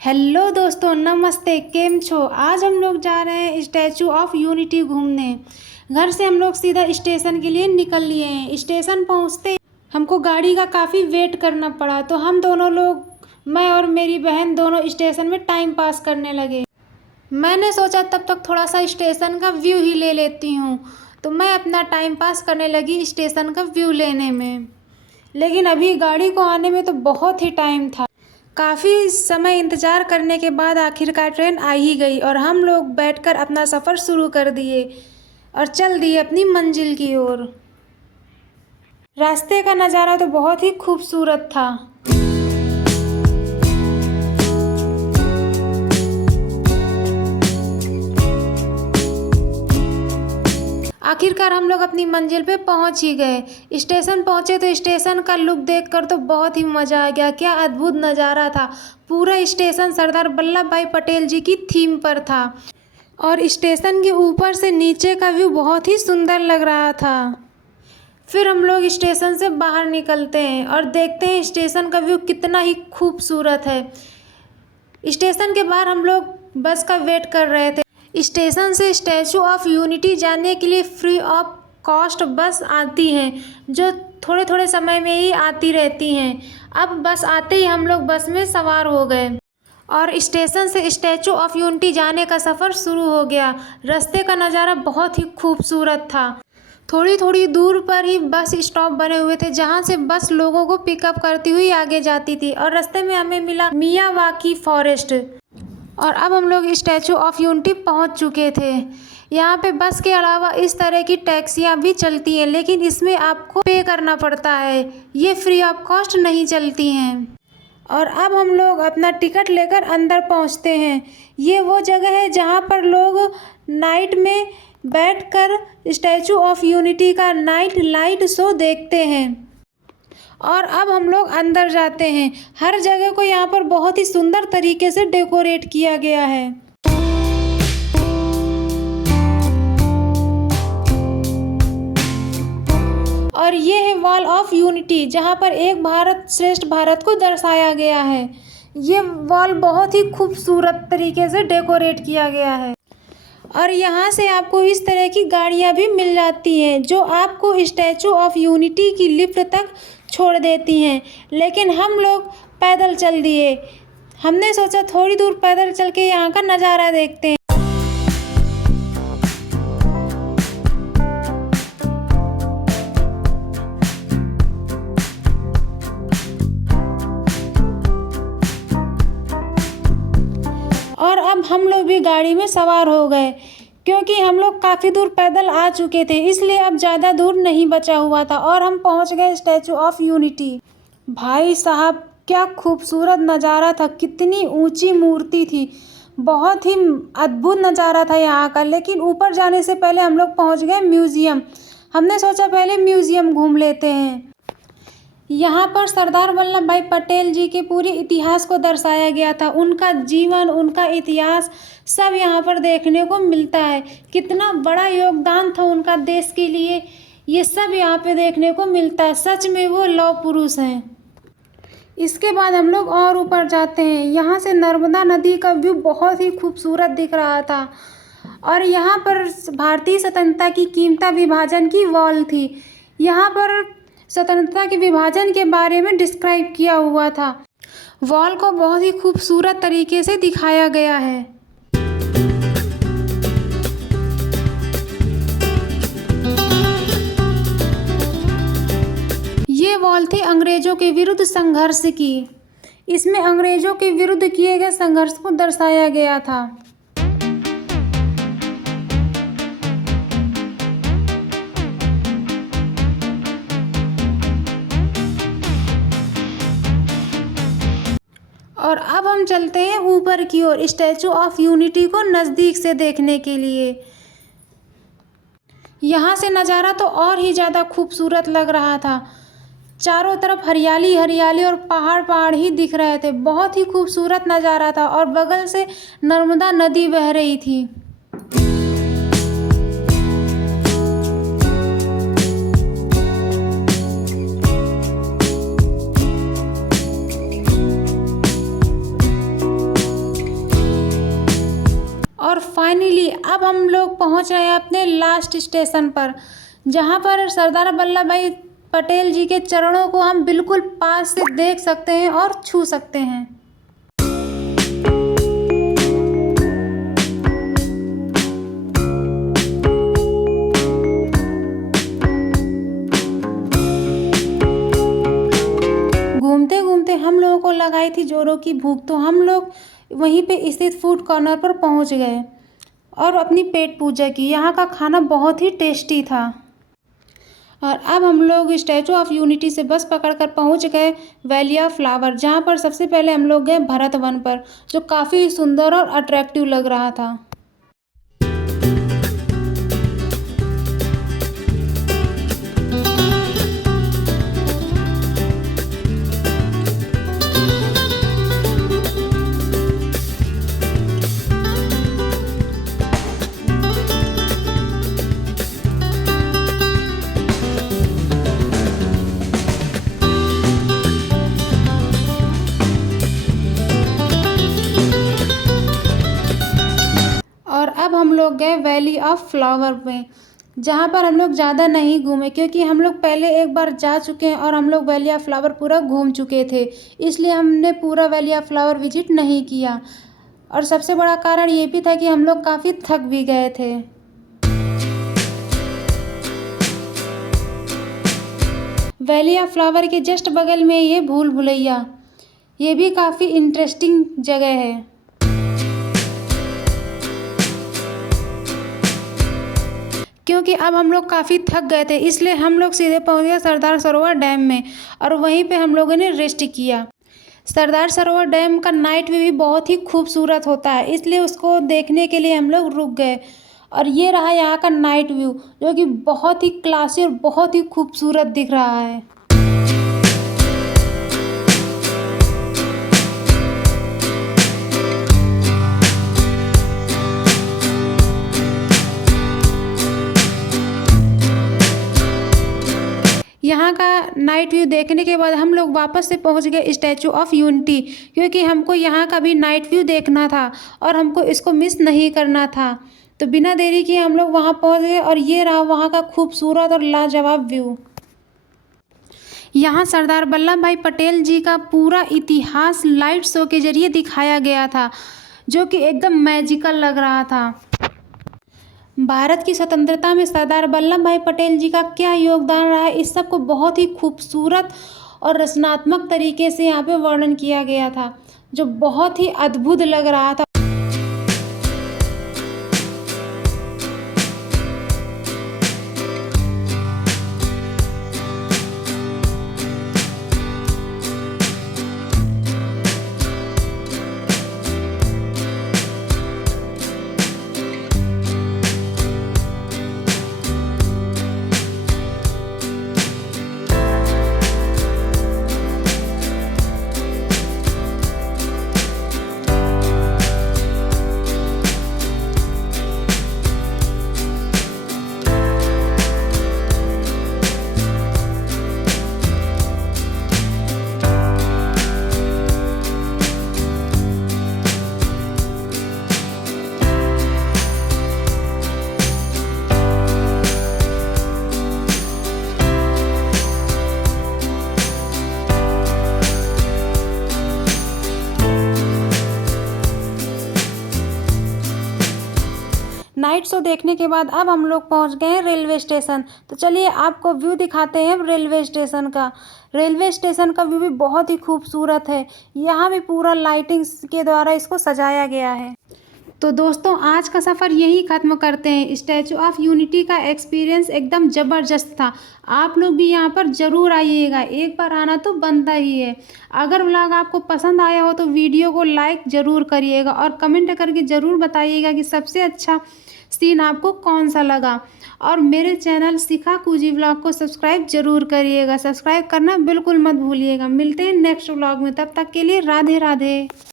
Hello दोस्तों, नमस्ते। केम छो। आज हम लोग जा रहे हैं स्टैचू ऑफ यूनिटी घूमने। घर से हम लोग सीधा स्टेशन के लिए निकल लिए हैं। स्टेशन पहुंचते हमको गाड़ी का काफ़ी वेट करना पड़ा, तो हम दोनों लोग, मैं और मेरी बहन, दोनों स्टेशन में टाइम पास करने लगे। मैंने सोचा तब तक थोड़ा सा स्टेशन का व्यू ही ले लेती हूँ, तो मैं अपना टाइम पास करने लगी स्टेशन का व्यू लेने में। लेकिन अभी गाड़ी को आने में तो बहुत ही टाइम था। काफ़ी समय इंतज़ार करने के बाद आखिरकार ट्रेन आ ही गई और हम लोग बैठकर अपना सफ़र शुरू कर दिए और चल दिए अपनी मंजिल की ओर। रास्ते का नज़ारा तो बहुत ही खूबसूरत था। आखिरकार हम लोग अपनी मंजिल पे पहुंच ही गए। स्टेशन पहुंचे तो स्टेशन का लुक देखकर तो बहुत ही मज़ा आ गया। क्या अद्भुत नज़ारा था। पूरा स्टेशन सरदार वल्लभ भाई पटेल जी की थीम पर था और स्टेशन के ऊपर से नीचे का व्यू बहुत ही सुंदर लग रहा था। फिर हम लोग स्टेशन से बाहर निकलते हैं और देखते हैं स्टेशन का व्यू कितना ही खूबसूरत है। स्टेशन के बाहर हम लोग बस का वेट कर रहे थे। स्टेशन से स्टैचू ऑफ यूनिटी जाने के लिए फ्री ऑफ कॉस्ट बस आती हैं, जो थोड़े थोड़े समय में ही आती रहती हैं। अब बस आते ही हम लोग बस में सवार हो गए और स्टेशन से स्टैचू ऑफ यूनिटी जाने का सफ़र शुरू हो गया। रास्ते का नज़ारा बहुत ही खूबसूरत था। थोड़ी थोड़ी दूर पर ही बस स्टॉप बने हुए थे, जहाँ से बस लोगों को पिकअप करती हुई आगे जाती थी और रास्ते में हमें मिला मियावाकी फॉरेस्ट। और अब हम लोग स्टैचू ऑफ यूनिटी पहुंच चुके थे। यहाँ पे बस के अलावा इस तरह की टैक्सियाँ भी चलती हैं, लेकिन इसमें आपको पे करना पड़ता है। ये फ्री ऑफ कॉस्ट नहीं चलती हैं। और अब हम लोग अपना टिकट लेकर अंदर पहुँचते हैं। ये वो जगह है जहाँ पर लोग नाइट में बैठकर स्टैचू ऑफ यूनिटी का नाइट लाइट शो देखते हैं। और अब हम लोग अंदर जाते हैं। हर जगह को यहाँ पर बहुत ही सुंदर तरीके से डेकोरेट किया गया है। और ये है वॉल ऑफ यूनिटी, जहाँ पर एक भारत श्रेष्ठ भारत को दर्शाया गया है। ये वॉल बहुत ही खूबसूरत तरीके से डेकोरेट किया गया है। और यहाँ से आपको इस तरह की गाड़ियाँ भी मिल जाती हैं, जो आपको स्टैचू ऑफ यूनिटी की लिफ्ट तक छोड़ देती हैं। लेकिन हम लोग पैदल चल दिए। हमने सोचा थोड़ी दूर पैदल चल के यहाँ का नज़ारा देखते हैं। और अब हम लोग भी गाड़ी में सवार हो गए, क्योंकि हम लोग काफ़ी दूर पैदल आ चुके थे, इसलिए अब ज़्यादा दूर नहीं बचा हुआ था और हम पहुंच गए स्टैचू ऑफ यूनिटी। भाई साहब, क्या खूबसूरत नज़ारा था। कितनी ऊंची मूर्ति थी। बहुत ही अद्भुत नज़ारा था यहाँ का। लेकिन ऊपर जाने से पहले हम लोग पहुँच गए म्यूज़ियम। हमने सोचा पहले म्यूज़ियम घूम लेते हैं। यहाँ पर सरदार वल्लभ भाई पटेल जी के पूरे इतिहास को दर्शाया गया था। उनका जीवन, उनका इतिहास सब यहाँ पर देखने को मिलता है। कितना बड़ा योगदान था उनका देश के लिए, ये सब यहाँ पे देखने को मिलता है। सच में वो लौह पुरुष हैं। इसके बाद हम लोग और ऊपर जाते हैं। यहाँ से नर्मदा नदी का व्यू बहुत ही खूबसूरत दिख रहा था। और यहाँ पर भारतीय स्वतंत्रता की कीमता विभाजन की वॉल थी। यहाँ पर स्वतंत्रता के विभाजन के बारे में डिस्क्राइब किया हुआ था। वॉल को बहुत ही खूबसूरत तरीके से दिखाया गया है। ये वॉल थी अंग्रेजों के विरुद्ध संघर्ष की। इसमें अंग्रेजों के विरुद्ध किए गए संघर्ष को दर्शाया गया था। और अब हम चलते हैं ऊपर की ओर, स्टैचू ऑफ यूनिटी को नज़दीक से देखने के लिए। यहाँ से नज़ारा तो और ही ज़्यादा खूबसूरत लग रहा था। चारों तरफ हरियाली हरियाली और पहाड़ पहाड़ ही दिख रहे थे। बहुत ही खूबसूरत नज़ारा था और बगल से नर्मदा नदी बह रही थी। और फाइनली अब हम लोग पहुंच रहे हैं अपने लास्ट स्टेशन पर, जहां पर सरदार वल्लभ भाई पटेल जी के चरणों को हम बिल्कुल पास से देख सकते हैं और छू सकते हैं। घूमते घूमते हम लोगों को लगाई थी जोरों की भूख, तो हम लोग वहीं पे स्थित फूड कॉर्नर पर पहुंच गए और अपनी पेट पूजा की। यहाँ का खाना बहुत ही टेस्टी था। और अब हम लोग स्टैचू ऑफ यूनिटी से बस पकड़कर पहुंच गए वैली ऑफ फ्लावर, जहाँ पर सबसे पहले हम लोग गए भरत वन पर, जो काफ़ी सुंदर और अट्रैक्टिव लग रहा था। और अब हम लोग गए वैली ऑफ फ्लावर में, जहाँ पर हम लोग ज़्यादा नहीं घूमे, क्योंकि हम लोग पहले एक बार जा चुके हैं और हम लोग वैली ऑफ फ्लावर पूरा घूम चुके थे, इसलिए हमने पूरा वैली ऑफ फ्लावर विजिट नहीं किया। और सबसे बड़ा कारण ये भी था कि हम लोग काफ़ी थक भी गए थे। वैली ऑफ फ्लावर के जस्ट बगल में ये भूल भुलैया, ये भी काफ़ी इंटरेस्टिंग जगह है। क्योंकि अब हम लोग काफ़ी थक गए थे, इसलिए हम लोग सीधे पहुंच गए सरदार सरोवर डैम में और वहीं पे हम लोगों ने रेस्ट किया। सरदार सरोवर डैम का नाइट व्यू भी बहुत ही खूबसूरत होता है, इसलिए उसको देखने के लिए हम लोग रुक गए। और ये रहा यहाँ का नाइट व्यू, जो कि बहुत ही क्लासी और बहुत ही खूबसूरत दिख रहा है। यहाँ का नाइट व्यू देखने के बाद हम लोग वापस से पहुँच गए स्टैचू ऑफ यूनिटी, क्योंकि हमको यहाँ का भी नाइट व्यू देखना था और हमको इसको मिस नहीं करना था। तो बिना देरी किए हम लोग वहाँ पहुँच गए और ये रहा वहाँ का खूबसूरत और लाजवाब व्यू। यहाँ सरदार वल्लभ भाई पटेल जी का पूरा इतिहास लाइट शो के जरिए दिखाया गया था, जो कि एकदम मैजिकल लग रहा था। भारत की स्वतंत्रता में सरदार वल्लभ भाई पटेल जी का क्या योगदान रहा है, इस सब को बहुत ही खूबसूरत और रचनात्मक तरीके से यहाँ पे वर्णन किया गया था, जो बहुत ही अद्भुत लग रहा था। नाइट शो देखने के बाद अब हम लोग पहुंच गए हैं रेलवे स्टेशन। तो चलिए आपको व्यू दिखाते हैं रेलवे स्टेशन का। रेलवे स्टेशन का व्यू भी बहुत ही खूबसूरत है। यहाँ भी पूरा लाइटिंग्स के द्वारा इसको सजाया गया है। तो दोस्तों आज का सफ़र यही ख़त्म करते हैं। स्टैचू ऑफ यूनिटी का एक्सपीरियंस एकदम ज़बरदस्त था। आप लोग भी यहाँ पर ज़रूर आइएगा, एक बार आना तो बनता ही है। अगर व्लॉग आपको पसंद आया हो तो वीडियो को लाइक ज़रूर करिएगा और कमेंट करके ज़रूर बताइएगा कि सबसे अच्छा सीन आपको कौन सा लगा। और मेरे चैनल शिखा कूजी व्लॉग को सब्सक्राइब ज़रूर करिएगा। सब्सक्राइब करना बिल्कुल मत भूलिएगा। मिलते हैं नेक्स्ट व्लॉग में, तब तक के लिए राधे राधे।